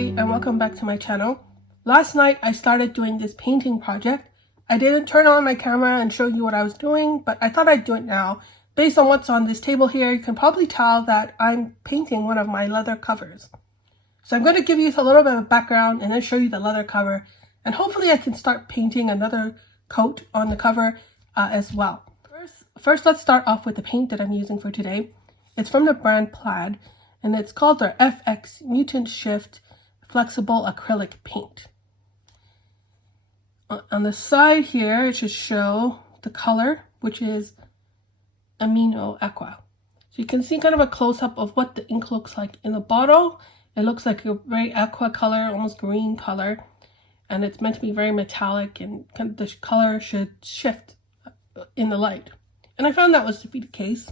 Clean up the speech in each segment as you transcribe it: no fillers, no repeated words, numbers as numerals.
everybody, and welcome back to my channel. Last night I started doing this painting project. I didn't turn on my camera and show you what I was doing, but I thought I'd do it now. Based on what's on this table here, you can probably tell that I'm painting one of my leather covers. So I'm going to give you a little bit of background and then show you the leather cover, and hopefully I can start painting another coat on the cover as well. First, let's start off with the paint that I'm using for today. It's from the brand Plaid, and it's called their FX Mutant Shift Flexible Acrylic Paint. On the side here, it should show the color, which is Amino Aqua. So you can see kind of a close-up of what the ink looks like in the bottle. It looks like a very aqua color, almost green color, and it's meant to be very metallic, and kind of the color should shift in the light. And I found that was to be the case.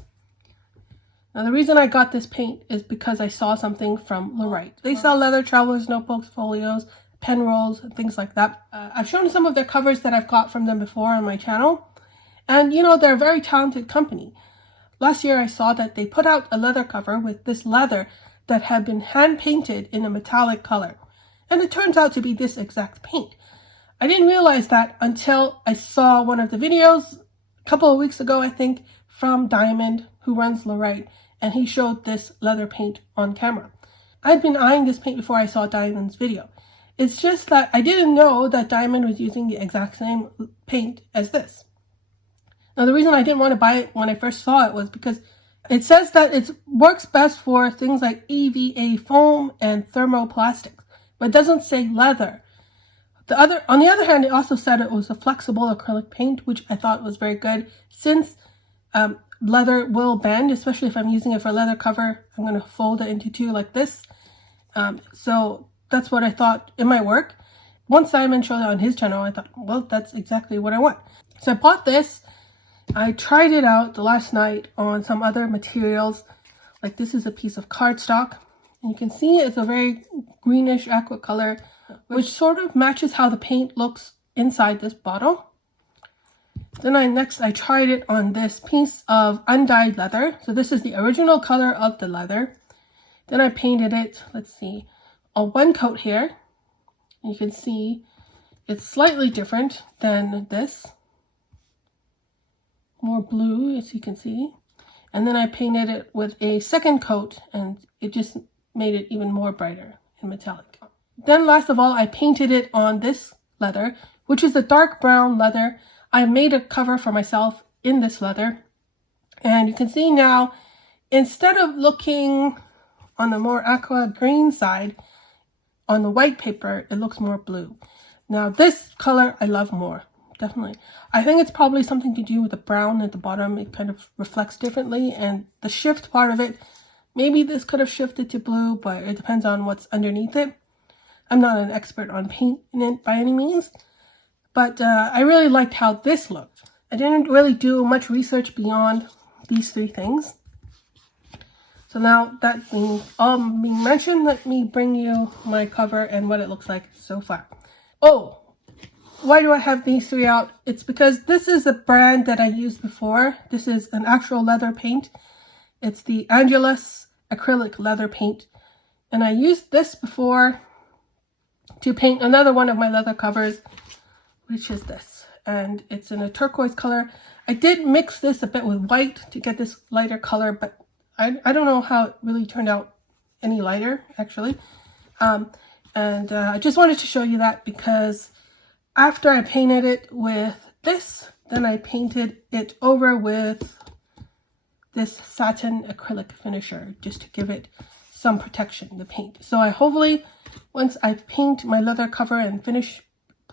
Now, the reason I got this paint is because I saw something from Acrylic. They sell leather travelers, notebooks, folios, pen rolls, and things like that. I've shown some of their covers that I've got from them before on my channel. And, you know, they're a very talented company. Last year, I saw that they put out a leather cover with this leather that had been hand-painted in a metallic color. And it turns out to be this exact paint. I didn't realize that until I saw one of the videos a couple of weeks ago, I think, from Diamond, who runs Acrylic, and he showed this leather paint on camera. I'd been eyeing this paint before I saw Diamond's video. It's just that I didn't know that Diamond was using the exact same paint as this. Now, the reason I didn't want to buy it when I first saw it was because it says that it works best for things like EVA foam and thermoplastics, but it doesn't say leather. On the other hand, it also said it was a flexible acrylic paint, which I thought was very good, since leather will bend, especially if I'm using it for a leather cover. I'm going to fold it into two like this. So that's what I thought it might work. Once Simon showed it on his channel, I thought, well, that's exactly what I want. So I bought this. I tried it out last night on some other materials. Like, this is a piece of cardstock. And you can see it's a very greenish aqua color, which sort of matches how the paint looks inside this bottle. Then I tried it on this piece of undyed leather. So this is the original color of the leather. Then I painted it, let's see, on one coat here. You can see it's slightly different than this. More blue, as you can see. And then I painted it with a second coat, and it just made it even more brighter and metallic. Then last of all, I painted it on this leather, which is a dark brown leather. I made a cover for myself in this leather, and you can see now, instead of looking on the more aqua green side, on the white paper, it looks more blue. Now, this color I love more, definitely. I think it's probably something to do with the brown at the bottom. It kind of reflects differently, and the shift part of it, maybe this could have shifted to blue, but it depends on what's underneath it. I'm not an expert on paint in it by any means. But I really liked how this looked. I didn't really do much research beyond these three things. So now that being all being mentioned, let me bring you my cover and what it looks like so far. Oh, why do I have these three out? It's because this is a brand that I used before. This is an actual leather paint. It's the Angelus Acrylic Leather Paint. And I used this before to paint another one of my leather covers, which is this, and it's in a turquoise color. I did mix this a bit with white to get this lighter color, but I don't know how it really turned out any lighter, actually. I just wanted to show you that because after I painted it with this, then I painted it over with this satin acrylic finisher just to give it some protection, the paint. So I hopefully, once I paint my leather cover and finish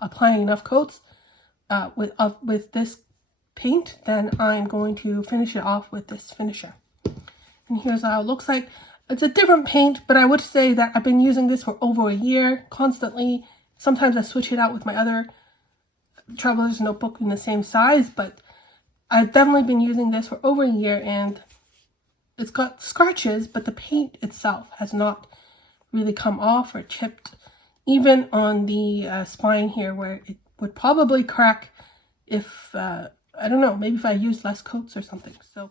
applying enough coats with this paint, then I'm going to finish it off with this finisher. And here's how it looks like. It's a different paint, but I would say that I've been using this for over a year constantly. Sometimes I switch it out with my other traveler's notebook in the same size, but I've definitely been using this for over a year, and it's got scratches, but the paint itself has not really come off or chipped, even on the spine here, where it would probably crack if, I don't know, maybe if I used less coats or something. So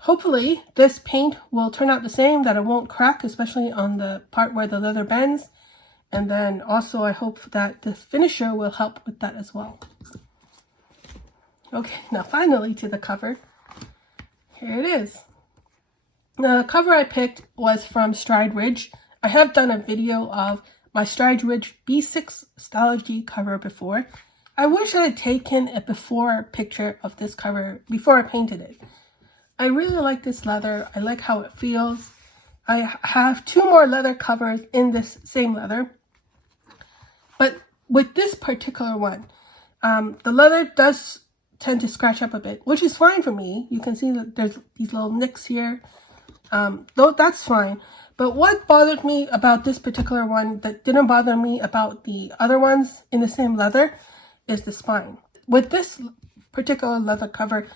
hopefully this paint will turn out the same, that it won't crack, especially on the part where the leather bends. And then also I hope that the finisher will help with that as well. Okay, now finally to the cover. Here it is. The cover I picked was from Stride Ridge. I have done a video of my Stride Ridge B6 Stylogy cover before. I wish I had taken a before picture of this cover before I painted it. I really like this leather. I like how it feels. I have 2 more leather covers in this same leather. But with this particular one, the leather does tend to scratch up a bit, which is fine for me. You can see that there's these little nicks here. Though that's fine. But what bothered me about this particular one that didn't bother me about the other ones in the same leather is the spine. With this particular leather cover,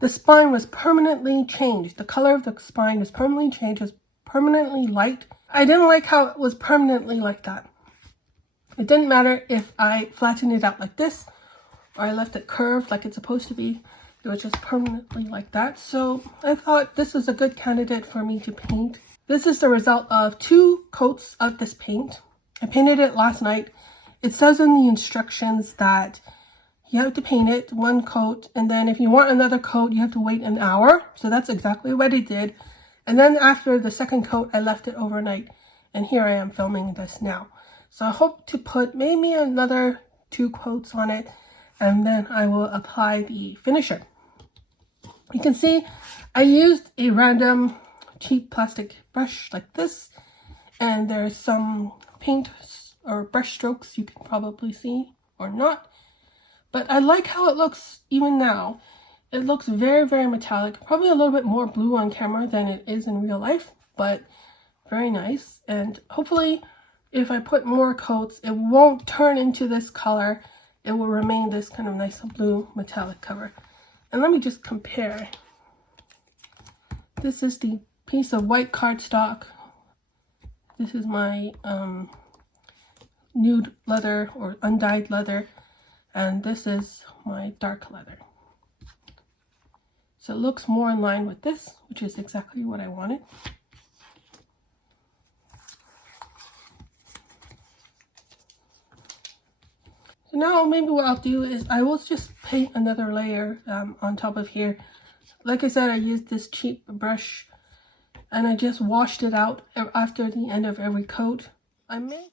the spine was permanently changed. The color of the spine was permanently changed. It was permanently light. I didn't like how it was permanently like that. It didn't matter if I flattened it out like this or I left it curved like it's supposed to be. It was just permanently like that. So I thought this was a good candidate for me to paint. This is the result of 2 coats of this paint. I painted it last night. It says in the instructions that you have to paint it 1 coat, and then if you want another coat, you have to wait an hour. So that's exactly what I did. And then after the 2nd coat, I left it overnight. And here I am filming this now. So I hope to put maybe another 2 coats on it, and then I will apply the finisher. You can see I used a random cheap plastic brush like this, and there's some paint or brush strokes you can probably see or not. But I like how it looks even now. It looks very, very metallic. Probably a little bit more blue on camera than it is in real life, but very nice. And hopefully if I put more coats, it won't turn into this color. It will remain this kind of nice blue metallic cover. And let me just compare. This is the piece of white cardstock. This is my nude leather or undyed leather. And this is my dark leather. So it looks more in line with this, which is exactly what I wanted. So now maybe what I'll do is I will just paint another layer on top of here. Like I said, I used this cheap brush and I just washed it out after the end of every coat. I may...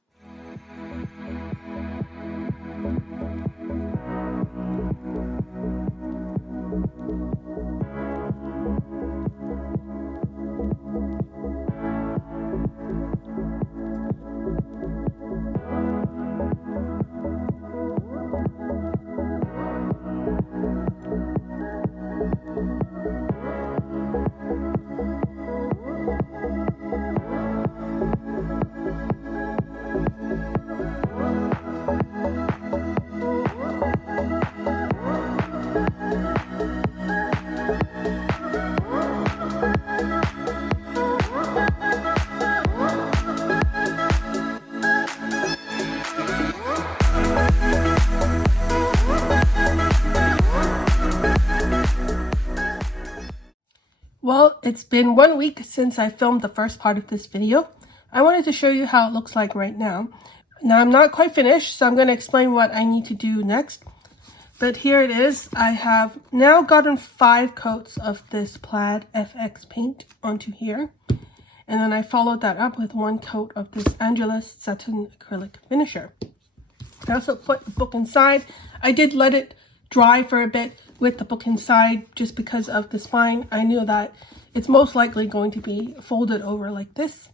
Well, it's been 1 week since I filmed the first part of this video. I wanted to show you how it looks like right now. Now I'm not quite finished, so I'm going to explain what I need to do next. But here it is. I have now gotten 5 coats of this plaid FX paint onto here. And then I followed that up with 1 coat of this Angelus satin acrylic finisher. I also put the book inside. I did let it dry for a bit with the book inside just because of the spine. I knew that it's most likely going to be folded over like this.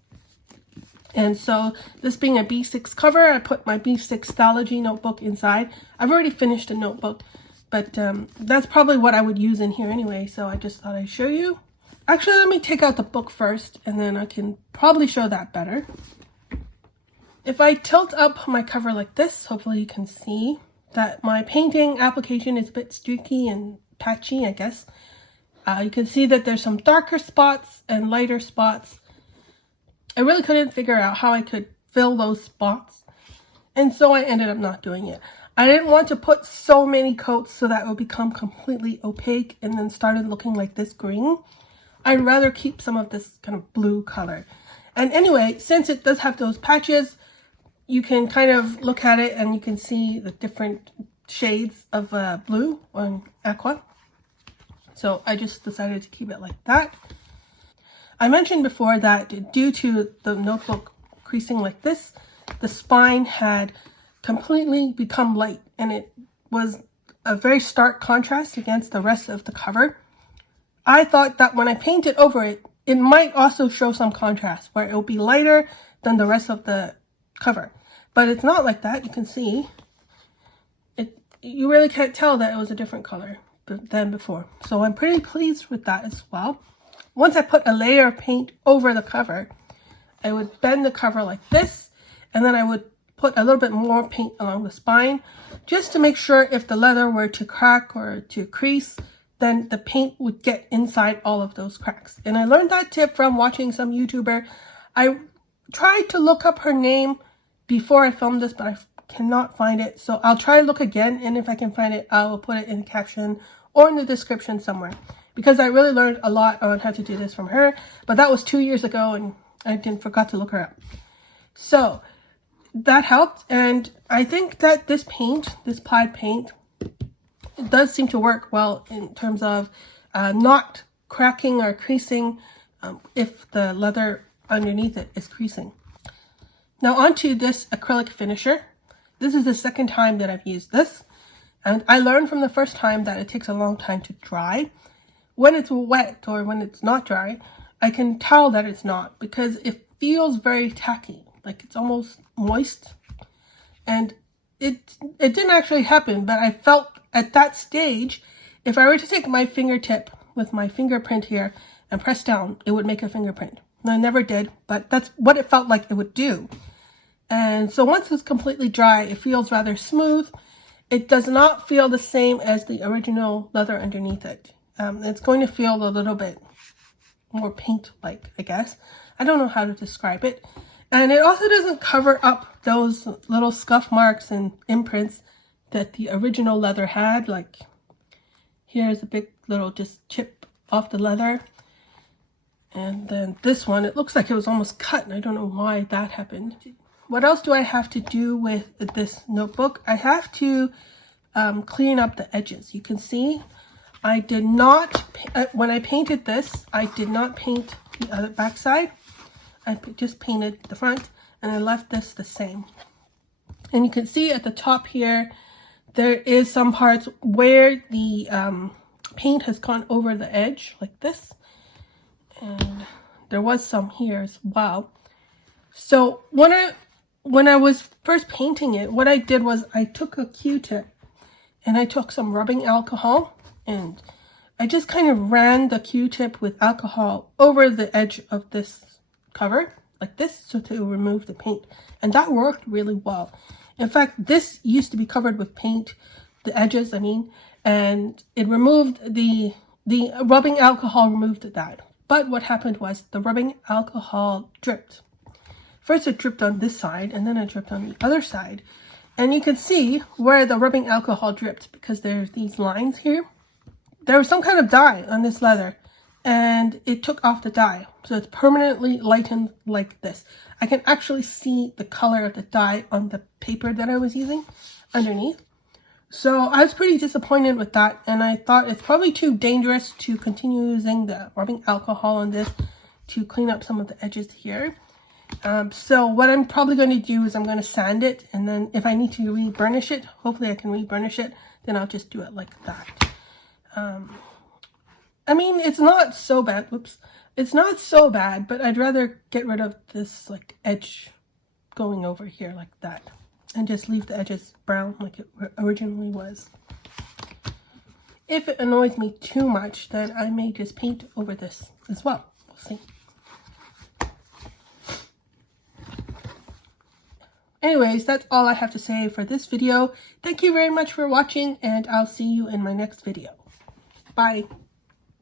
And so this being a B6 cover, I put my B6 Stylogy notebook inside. I've already finished the notebook, but that's probably what I would use in here anyway, so I just thought I'd show you. Actually, let me take out the book first, and then I can probably show that better. If I tilt up my cover like this, hopefully you can see that my painting application is a bit streaky and patchy, I guess. You can see that there's some darker spots and lighter spots. I really couldn't figure out how I could fill those spots, and so I ended up not doing it. I didn't want to put so many coats so that it would become completely opaque and then started looking like this green. I'd rather keep some of this kind of blue color. And anyway, since it does have those patches, you can kind of look at it and you can see the different shades of blue on aqua. So I just decided to keep it like that. I mentioned before that due to the notebook creasing like this, the spine had completely become light, and it was a very stark contrast against the rest of the cover. I thought that when I painted over it, it might also show some contrast where it will be lighter than the rest of the cover. But it's not like that. You can see it. You really can't tell that it was a different color than before. So I'm pretty pleased with that as well. Once I put a layer of paint over the cover, I would bend the cover like this, and then I would put a little bit more paint along the spine just to make sure if the leather were to crack or to crease, then the paint would get inside all of those cracks. And I learned that tip from watching some YouTuber. I tried to look up her name before I filmed this, but I cannot find it. So I'll try to look again, and if I can find it, I will put it in the caption or in the description somewhere, because I really learned a lot on how to do this from her. But that was 2 years ago, and I forgot to look her up. So that helped, and I think that this paint, this plaid paint, it does seem to work well in terms of not cracking or creasing if the leather underneath it is creasing. Now onto this acrylic finisher. This is the second time that I've used this, and I learned from the first time that it takes a long time to dry. When it's wet or when it's not dry, I can tell that it's not, because it feels very tacky, like it's almost moist. And it didn't actually happen, but I felt at that stage, if I were to take my fingertip with my fingerprint here and press down, it would make a fingerprint. And I never did, but that's what it felt like it would do. And so once it's completely dry, it feels rather smooth. It does not feel the same as the original leather underneath it. It's going to feel a little bit more paint-like, I guess. I don't know how to describe it. And it also doesn't cover up those little scuff marks and imprints that the original leather had. Like, here's a big little just chip off the leather. And then this one, it looks like it was almost cut, and I don't know why that happened. What else do I have to do with this notebook? I have to clean up the edges. You can see I did not, when I painted this, I did not paint the other backside. I just painted the front, and I left this the same. And you can see at the top here, there is some parts where the paint has gone over the edge like this. And there was some here as well. So when I was first painting it, what I did was I took a Q-tip and I took some rubbing alcohol, and I just kind of ran the Q-tip with alcohol over the edge of this cover like this, so to remove the paint. And that worked really well. In fact, this used to be covered with paint, the edges, I mean, and it removed the rubbing alcohol removed that. But what happened was the rubbing alcohol dripped. First it dripped on this side, and then it dripped on the other side. And you can see where the rubbing alcohol dripped, because there's these lines here. There was some kind of dye on this leather, and it took off the dye. So it's permanently lightened like this. I can actually see the color of the dye on the paper that I was using underneath. So I was pretty disappointed with that, and I thought it's probably too dangerous to continue using the rubbing alcohol on this to clean up some of the edges here. So what I'm probably going to do is I'm going to sand it, and then if I need to re-burnish it, hopefully I can re-burnish it, then I'll just do it like that. I mean, it's not so bad. Whoops. It's not so bad, but I'd rather get rid of this like edge going over here like that, and just leave the edges brown like it originally was. If it annoys me too much, then I may just paint over this as well. We'll see. Anyways, that's all I have to say for this video. Thank you very much for watching, and I'll see you in my next video. Bye.